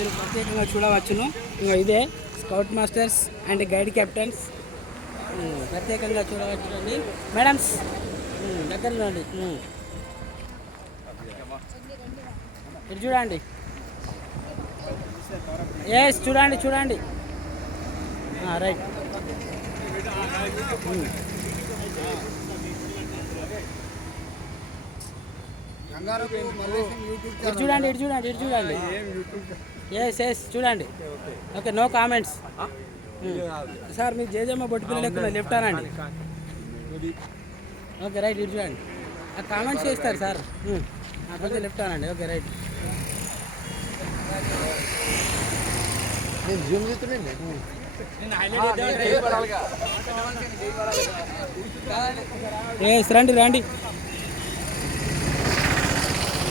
మీరు ప్రత్యేకంగా చూడవచ్చును. ఇదే scout masters and guide captains ప్రత్యేకంగా చూడవచ్చునండి. మేడమ్స్ దగ్గర చూడండి, ఇటు చూడండి. ఎస్ చూడండి చూడండి. రైట్. ఇటు చూడండి ఇటు చూడండి ఇటు చూడండి. ఎస్ ఎస్ చూడండి. Okay, no comments. సార్ మీరు జేజమ్మ బొట్టు పిల్లలు ఎక్కువ లెఫ్ట్ అనండి. ఓకే రైట్, ఇటు చూడండి. కామెంట్స్ చేస్తారు సార్. కొంచెం లెఫ్ట్ అనండి. Okay right. జూమ్ చేస్తున్నాండి. రండి రండి.